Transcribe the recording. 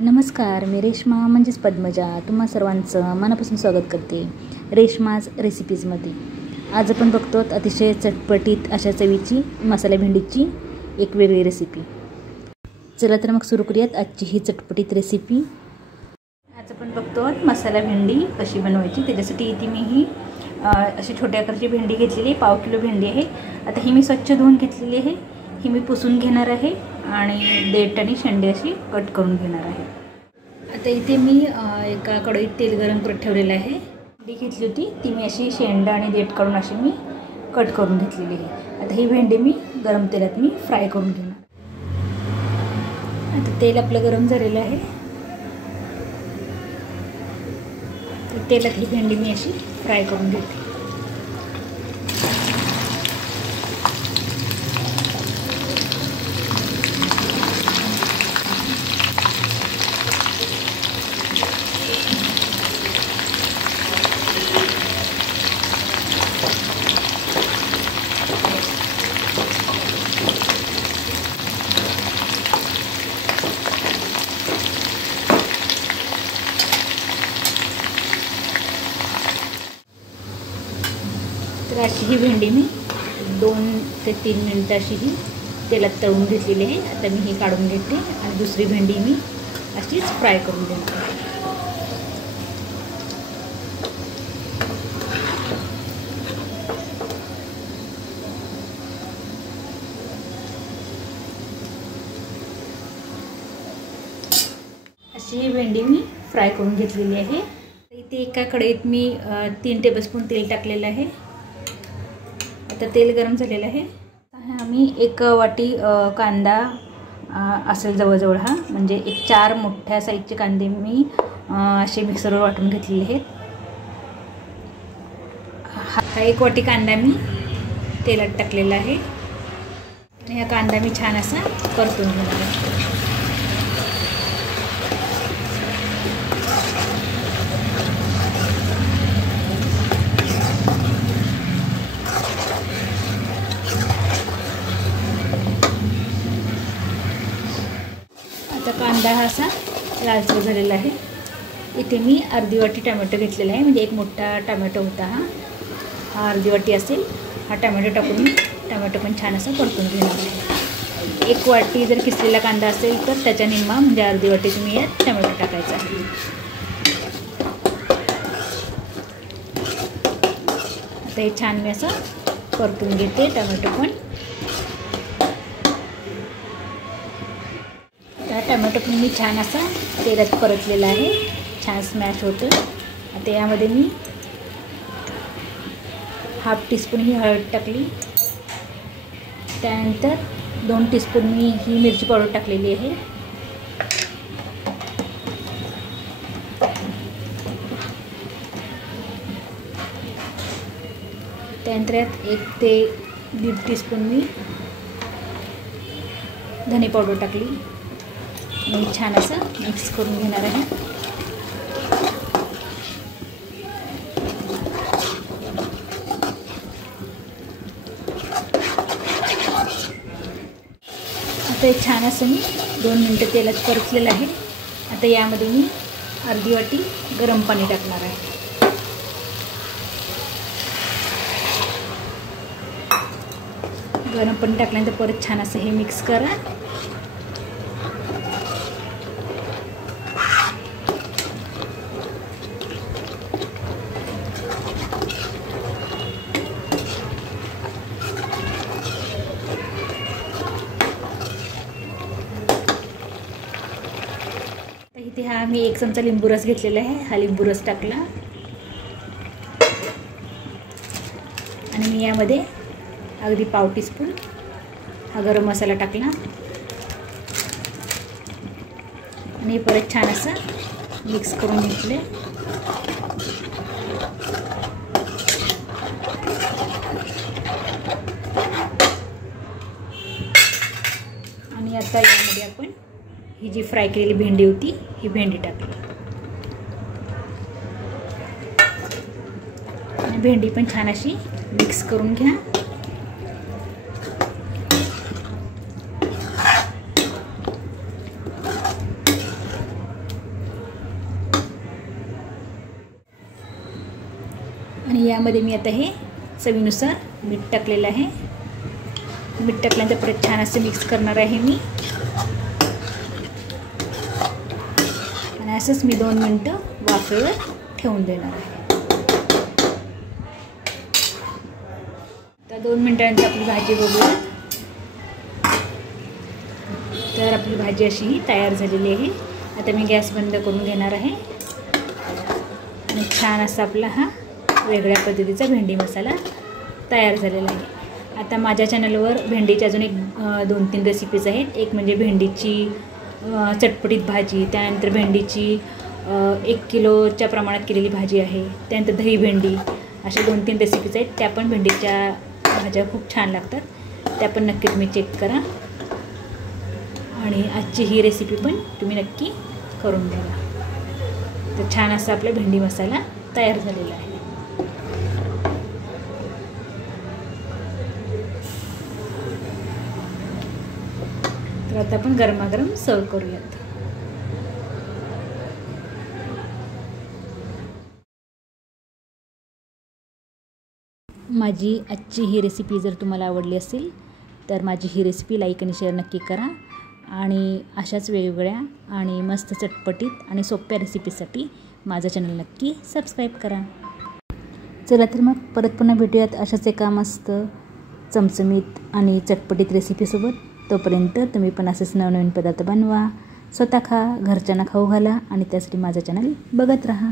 नमस्कार, मी रेश्मा म्हणजेच पद्मजा तुम्हा सर्वांचं मनापासून स्वागत करते रेश्माज रेसिपीजमध्ये। आज आपण बघतो अतिशय चटपटीत अशा चवीची मसाला भेंडीची एक वेगळी रेसिपी। चला तर मग सुरू करूयात आजची ही चटपटीत रेसिपी। आज आपण बघतो मसाला भेंडी कशी बनवायची। त्याच्यासाठी इथे मी ही अशी छोट्या आकाराची भेंडी घेतलेली आहे, 1/2 किलो भेंडी आहे। आता ही मी स्वच्छ धुवून घेतलेली आहे, ही मी पुसून घेणार आहे आणि देठ आणि शेंडे अशी कट करून घेणार आहे। आता इथे मी एका कढईत तेल गरम करत ठेवलेलं आहे। भेंडी घेतली होती ती मी अशी शेंडा आणि देठ काढून अशी मी कट करून घेतलेली आहे। आता ही भेंडी मी गरम तेलात मी फ्राय करून घेणार। आता तेल आपलं गरम झालेलं आहे, तर तेलात ही भेंडी मी अशी फ्राय करून घेते। तर अशी ही भेंडी मी 2 ते 3 मिनिटं अशी ही तेलात तळून घेतलेली आहे। आता मी ही काढून घेते आणि दुसरी भेंडी मी अशीच फ्राय करून घेते। अशी ही भेंडी मी फ्राय करून घेतलेली आहे। इथे एका कढईत मी 3 टेबलस्पून तेल टाकलेलं आहे। आता तेल गरम झालेलं आहे। मी 1 वाटी कांदा असेल जवळजवळ, हा म्हणजे 4 मोठ्या साईजचे कांदे मी असे मिक्सरवर वाटून घेतलेले आहेत। हा 1 वाटी कांदा मी तेलात टाकलेला आहे आणि हा कांदा मी छान असा परतून घेणार आहे। आता कांदा हा असा लालसर झालेला आहे। इथे मी अर्धी वाटी टोमॅटो घेतलेला आहे, म्हणजे 1 मोठा टोमॅटो होता, हा अर्धी वाटी असेल। हा टोमॅटो टाकून टोमॅटो पण छान असं परतून घेणार आहे। 1 वाटी जर किसलेला कांदा असेल तर त्याच्या निम्मा म्हणजे अर्धी वाटी तुम्ही यात टोमॅटो टाकायचा आहे। आता हे छान मी असं परतून घेते टोमॅटो पण। टोमॅटो पण मी छान असा तेलात परतलेला आहे, छान स्मॅश होतं। आता यामध्ये मी 1/2 टीस्पून ही हळद टाकली, त्यानंतर 2 टीस्पून मी ही मिरची पावडर टाकलेली आहे। त्यानंतर यात 1 ते 1.5 टीस्पून मी धने पावडर टाकली। मी छान असं मिक्स करून घेणार आहे। आता छान असं मी 2 मिनिटं तेलात परतलेलं आहे। आता यामध्ये मी अर्धी वाटी गरम पाणी टाकणार आहे। गरम पाणी टाकल्यानंतर परत छान असं हे मिक्स करा। इथे हा मी 1 चमचा लिंबू रस घेतलेला आहे, हा लिंबू रस टाकला आणि मी यामध्ये अगदी 1/2 टीस्पून हा गरम मसाला टाकला आणि परत छान असं मिक्स करून घेतले। आणि आता यामध्ये आपण ही जी फ्राय केलेली भेंडी होती ही भेंडी टाकली आणि भेंडी पण छान अशी मिक्स करून घ्या। यामध्ये मी आता हे चवीनुसार मीठ टाकलेलं आहे. मीठ टाकल्यानंतर परत छान असं मिक्स करणार आहे मी. आणि असंच मी 2 मिनटं वाफेवर ठेवून देणार आहे. तर 2 मिनटांनंतर आपली भाजी बघूया. तर आपली भाजी अशी तयार झालेली आहे. आता मी गॅस बंद करून घेणार आहे. आणि छान असा आपला हा वेगळ्या पद्धतीचा भेंडी मसाला तयार झालेला आहे. आता माझ्या चॅनलवर भेंडीची अजून एक 2-3 रेसिपीज आहेत. एक म्हणजे भेंडीची चटपटीत भाजी, त्यानंतर भेंडीची 1 किलोच्या प्रमाणात केलेली भाजी आहे, त्यानंतर दही भेंडी, अशा 2-3 रेसिपीज आहेत. त्या पण भेंडीच्या भाज्या खूप छान लागतात. त्या पण नक्की तुम्ही चेक करा. आणि आजची ही रेसिपी पण तुम्ही नक्की करून बघा. तर छान असा आपला भेंडी मसाला तयार झालेला आहे. तर आता आपण गरमागरम सर्व करूयात. माझी आजची ही रेसिपी जर तुम्हाला आवडली असेल तर माझी ही रेसिपी लाईक आणि शेअर नक्की करा. आणि अशाच वेगवेगळ्या आणि मस्त चटपटीत आणि सोप्या रेसिपीसाठी माझं चॅनल नक्की सबस्क्राईब करा. चला तर मग परत पुन्हा भेटूयात अशाच एका मस्त चमचमीत आणि चटपटीत रेसिपीसोबत. तोपर्यंत तुम्ही पण असेच नवनवीन पदार्थ बनवा, स्वतः खा, घरच्यांना खाऊ घाला आणि त्यासाठी माझं चॅनल बघत राहा.